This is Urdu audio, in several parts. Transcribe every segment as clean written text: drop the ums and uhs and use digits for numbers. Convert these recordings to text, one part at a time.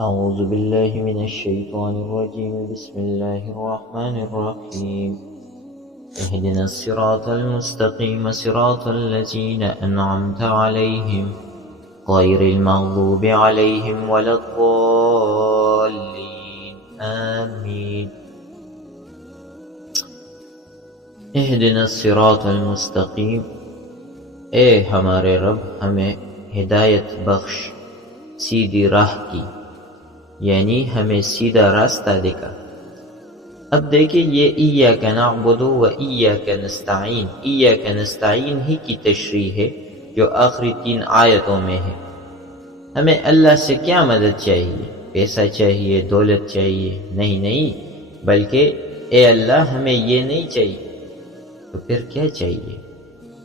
أعوذ بالله من الشيطان الرجيم. بسم الله الرحمن الرحيم. اهدنا الصراط المستقيم صراط الذين أنعمت عليهم غير المغضوب عليهم ولا الضالين آمين. اهدنا الصراط المستقيم، اے ہمارے رب ہمیں ہدایت بخش سیدھی راہ کی، یعنی ہمیں سیدھا راستہ دکھا۔ اب دیکھیں یہ ایاک نعبد و ایاک نستعین، ایاک نستعین ہی کی تشریح ہے جو آخری 3 آیتوں میں ہے۔ ہمیں اللہ سے کیا مدد چاہیے؟ پیسہ چاہیے، دولت چاہیے؟ نہیں، بلکہ اے اللہ ہمیں یہ نہیں چاہیے، تو پھر کیا چاہیے؟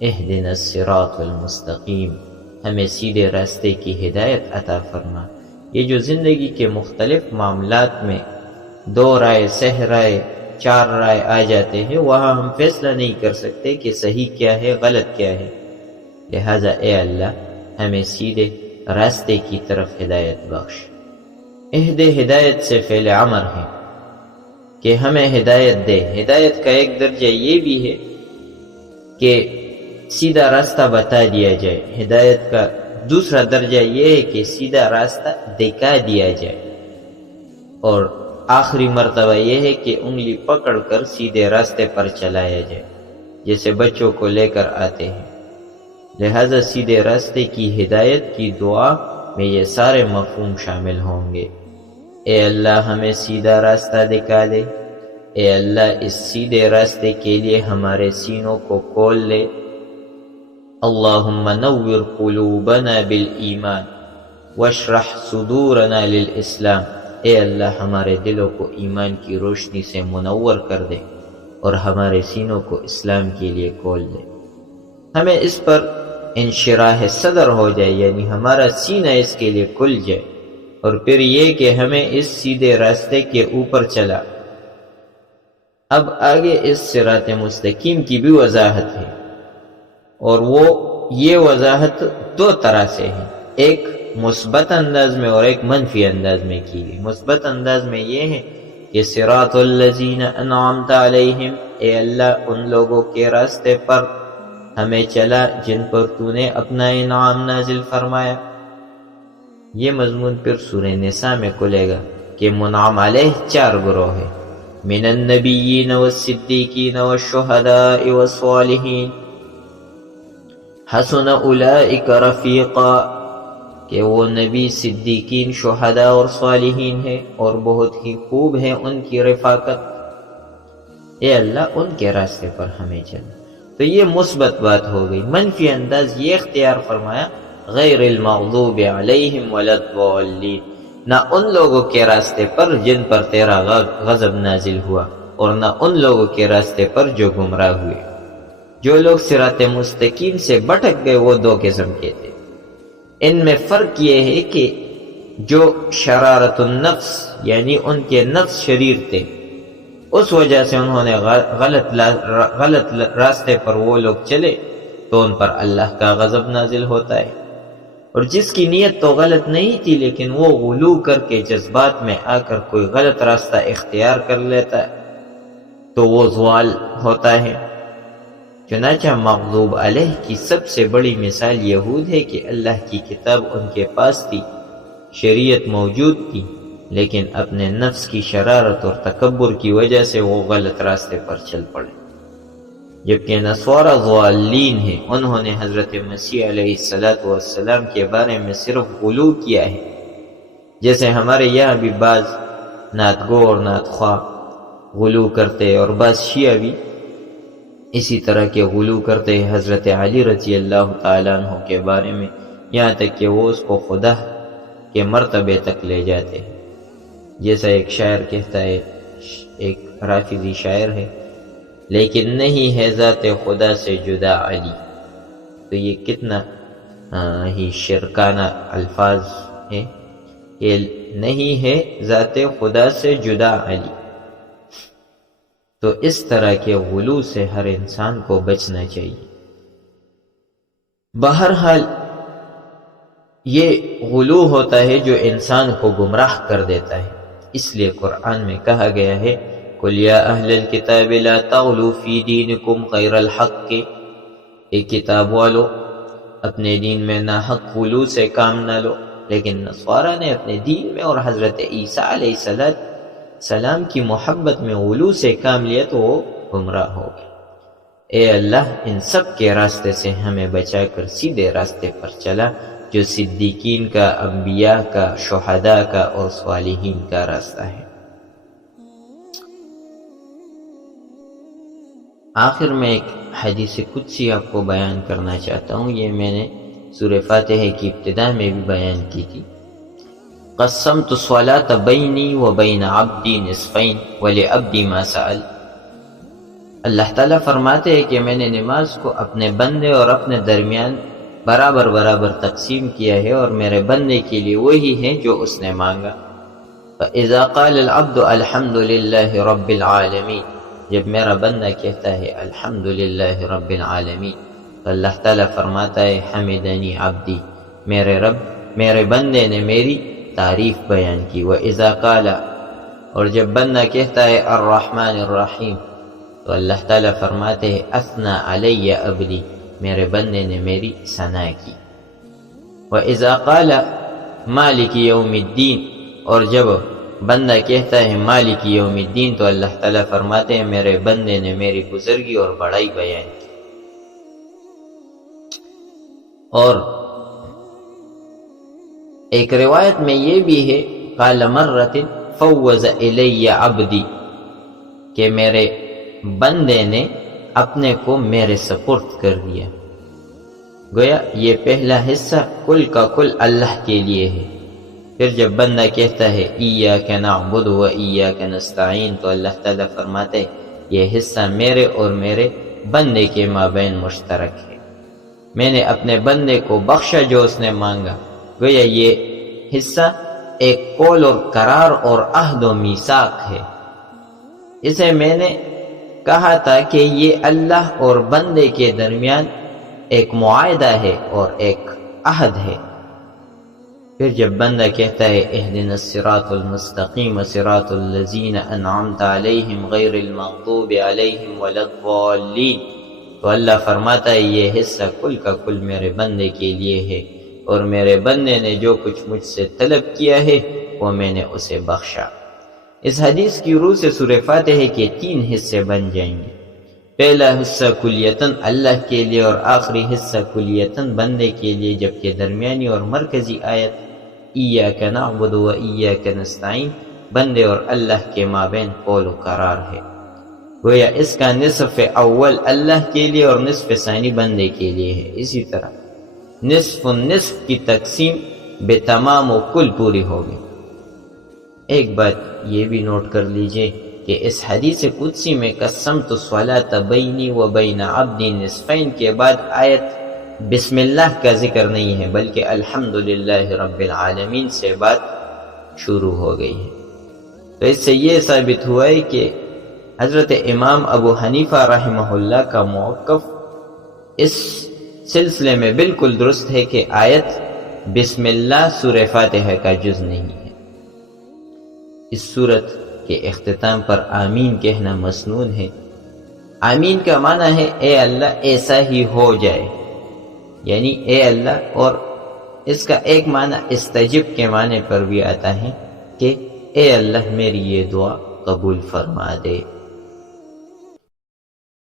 اہدنا الصراط المستقیم، ہمیں سیدھے راستے کی ہدایت عطا فرما۔ یہ جو زندگی کے مختلف معاملات میں 2 رائے، صحیح رائے، 4 رائے آ جاتے ہیں، وہاں ہم فیصلہ نہیں کر سکتے کہ صحیح کیا ہے، غلط کیا ہے۔ لہٰذا اے اللہ ہمیں سیدھے راستے کی طرف ہدایت بخش۔ ہدایت سے فعل امر ہے کہ ہمیں ہدایت دے۔ ہدایت کا ایک درجہ یہ بھی ہے کہ سیدھا راستہ بتا دیا جائے، ہدایت کا دوسرا درجہ یہ ہے کہ سیدھا راستہ دکھا دیا جائے، اور آخری مرتبہ یہ ہے کہ انگلی پکڑ کر سیدھے راستے پر چلایا جائے، جیسے بچوں کو لے کر آتے ہیں۔ لہذا سیدھے راستے کی ہدایت کی دعا میں یہ سارے مفہوم شامل ہوں گے۔ اے اللہ ہمیں سیدھا راستہ دکھا دے، اے اللہ اس سیدھے راستے کے لیے ہمارے سینوں کو کھول لے۔ اللہم نور قلوبنا بالایمان واشرح صدورنا للاسلام، اے اللہ ہمارے دلوں کو ایمان کی روشنی سے منور کر دے اور ہمارے سینوں کو اسلام کے لیے کھول دے۔ ہمیں اس پر انشراح صدر ہو جائے، یعنی ہمارا سینہ اس کے لیے کھل جائے، اور پھر یہ کہ ہمیں اس سیدھے راستے کے اوپر چلا۔ اب آگے اس صراط مستقیم کی بھی وضاحت ہے، اور یہ وضاحت 2 طرح سے ہے، ایک مثبت انداز میں اور ایک منفی انداز میں کی گئی۔ مثبت انداز میں یہ ہے کہ صراط الذین انعمت علیہم، اے اللہ ان لوگوں کے راستے پر ہمیں چلا جن پر تو نے اپنا انعام نازل فرمایا۔ یہ مضمون پھر سورہ نساء میں کھلے گا کہ منعم علیہ 4 گروہ ہیں، من النبیین والصدیقین والشہداء والصالحین، حسن اولئک رفیقا، کہ وہ نبی، صدیقین، شہداء اور صالحین ہیں اور بہت ہی خوب ہے ان کی رفاقت۔ اے اللہ ان کے راستے پر ہمیں چلا، تو یہ مثبت بات ہو گئی۔ منفی انداز یہ اختیار فرمایا غیر المغضوب علیہم ولا الضالین، نہ ان لوگوں کے راستے پر جن پر تیرا غضب نازل ہوا، اور نہ ان لوگوں کے راستے پر جو گمراہ ہوئے۔ جو لوگ صراط مستقیم سے بھٹک گئے وہ 2 قسم کے تھے۔ ان میں فرق یہ ہے کہ جو شرارت النفس، یعنی ان کے نفس شریر تھے، اس وجہ سے انہوں نے غلط راستے پر وہ لوگ چلے، تو ان پر اللہ کا غضب نازل ہوتا ہے۔ اور جس کی نیت تو غلط نہیں تھی، لیکن وہ غلو کر کے جذبات میں آ کر کوئی غلط راستہ اختیار کر لیتا ہے، تو وہ زوال ہوتا ہے۔ چنانچہ مغضوب علیہ کی سب سے بڑی مثال یہود ہے کہ اللہ کی کتاب ان کے پاس تھی، شریعت موجود تھی، لیکن اپنے نفس کی شرارت اور تکبر کی وجہ سے وہ غلط راستے پر چل پڑے۔ جبکہ نصارہ ضالین ہیں، انہوں نے حضرت مسیح علیہ السلام کے بارے میں صرف غلو کیا ہے، جیسے ہمارے یہاں بھی بعض نعت گو اور نعت خواہ غلو کرتے، اور بعض شیعہ بھی اسی طرح کے غلو کرتے ہیں حضرت علی رضی اللہ تعالیٰ عنہ کے بارے میں، یہاں تک کہ وہ اس کو خدا کے مرتبے تک لے جاتے ہیں۔ جیسا ایک شاعر کہتا ہے، ایک رافضی شاعر ہے، لیکن نہیں ہے ذات خدا سے جدا علی۔ تو یہ کتنا ہی شرکانہ الفاظ ہیں کہ نہیں ہے ذات خدا سے جدا علی۔ تو اس طرح کے غلو سے ہر انسان کو بچنا چاہیے۔ بہرحال یہ غلو ہوتا ہے جو انسان کو گمراہ کر دیتا ہے۔ اس لیے قرآن میں کہا گیا ہے قُلْ يَا أَهْلَ الْكِتَابِ لَا تَغْلُوا فِي دِينِكُمْ غَيْرَ الْحَقِّ، اے کتاب والو اپنے دین میں ناحق غلو سے کام نہ لو۔ لیکن نصارہ نے اپنے دین میں اور حضرت عیسیٰ علیہ السلام کی محبت میں غلو سے کام لیا تو وہ گمراہ ہو گئے۔ اے اللہ ان سب کے راستے سے ہمیں بچا کر سیدھے راستے پر چلا جو صدیقین کا، انبیاء کا، شہداء کا اور صالحین کا راستہ ہے۔ آخر میں ایک حدیث قدسی آپ کو بیان کرنا چاہتا ہوں، یہ میں نے سورہ فاتحہ کی ابتدا میں بھی بیان کی تھی۔ قسمت الصلاة بینی و بین عبدی نصفین ولعبدی ما سأل۔ اللہ تعالیٰ فرماتے ہیں کہ میں نے نماز کو اپنے بندے اور اپنے درمیان برابر برابر تقسیم کیا ہے، اور میرے بندے کے لیے وہی ہے جو اس نے مانگا۔ فَإِذَا قَالَ الْعَبْدُ الْحَمْدُ لِلَّهِ رَبِّ الْعَالَمِينَ، جب میرا بندہ کہتا ہے الحمدللہ رب العالمین، تو اللہ تعالیٰ فرماتا ہے حمدنی عبدی، میرے رب، میرے بندے نے میری تعریف بیان کی۔ وَإِذَا قَالَ، اور جب بندہ کہتا ہے الرحمن الرحیم، تو اللہ تعالیٰ فرماتے ہیں اثنا علی عبدی، میرے بندے نے میری ثنا کی۔ وَإِذَا قَالَ مالک یوم الدین، اور جب بندہ کہتا ہے مالک یوم الدین، تو اللہ تعالیٰ فرماتے ہیں میرے بندے نے میری بزرگی اور بڑائی بیان کی۔ اور ایک روایت میں یہ بھی ہے قال مرۃ فوض الی عبدی، کہ میرے بندے نے اپنے کو میرے سپرد کر دیا۔ گویا یہ پہلا حصہ کل کا کل اللہ کے لیے ہے۔ پھر جب بندہ کہتا ہے ایاک نعبد و ایاک نستعین، تو اللہ تعالیٰ فرماتے یہ حصہ میرے اور میرے بندے کے مابین مشترک ہے، میں نے اپنے بندے کو بخشا جو اس نے مانگا۔ گویا یہ حصہ ایک قول اور قرار اور عہد و میثاق ہے۔ اسے میں نے کہا تھا کہ یہ اللہ اور بندے کے درمیان ایک معاہدہ ہے اور ایک عہد ہے۔ پھر جب بندہ کہتا ہے اہدنا الصراط المستقیم صراط الذین انعمت علیہم غیر المغضوب علیہم ولا الضالین، تو اللہ فرماتا ہے یہ حصہ کل کا کل میرے بندے کے لیے ہے، اور میرے بندے نے جو کچھ مجھ سے طلب کیا ہے وہ میں نے اسے بخشا۔ اس حدیث کی روح سے سورہ فاتحہ کے 3 حصے بن جائیں گے۔ پہلا حصہ کلیتاً اللہ کے لیے اور آخری حصہ کلیتاً بندے کے لیے، جبکہ درمیانی اور مرکزی آیت ایاک نعبد و ایاک نستعین بندے اور اللہ کے مابین قول و قرار ہے۔ گویا اس کا نصف اول اللہ کے لیے اور نصف ثانی بندے کے لیے ہے۔ اسی طرح نصف النصف کی تقسیم بے تمام و کل پوری ہوگی۔ ایک بات یہ بھی نوٹ کر لیجئے کہ اس حدیث قدسی میں قسمت الصلاۃ بینی و بین عبدی نصفین کے بعد آیت بسم اللہ کا ذکر نہیں ہے، بلکہ الحمدللہ رب العالمین سے بات شروع ہو گئی ہے۔ تو اس سے یہ ثابت ہوا ہے کہ حضرت امام ابو حنیفہ رحمہ اللہ کا موقف اس سلسلے میں بالکل درست ہے کہ آیت بسم اللہ سورہ فاتحہ کا جز نہیں ہے۔ اس صورت کے اختتام پر آمین کہنا مسنون ہے۔ آمین کا معنی ہے اے اللہ ایسا ہی ہو جائے، یعنی اے اللہ، اور اس کا ایک معنی استجب کے معنی پر بھی آتا ہے کہ اے اللہ میری یہ دعا قبول فرما دے۔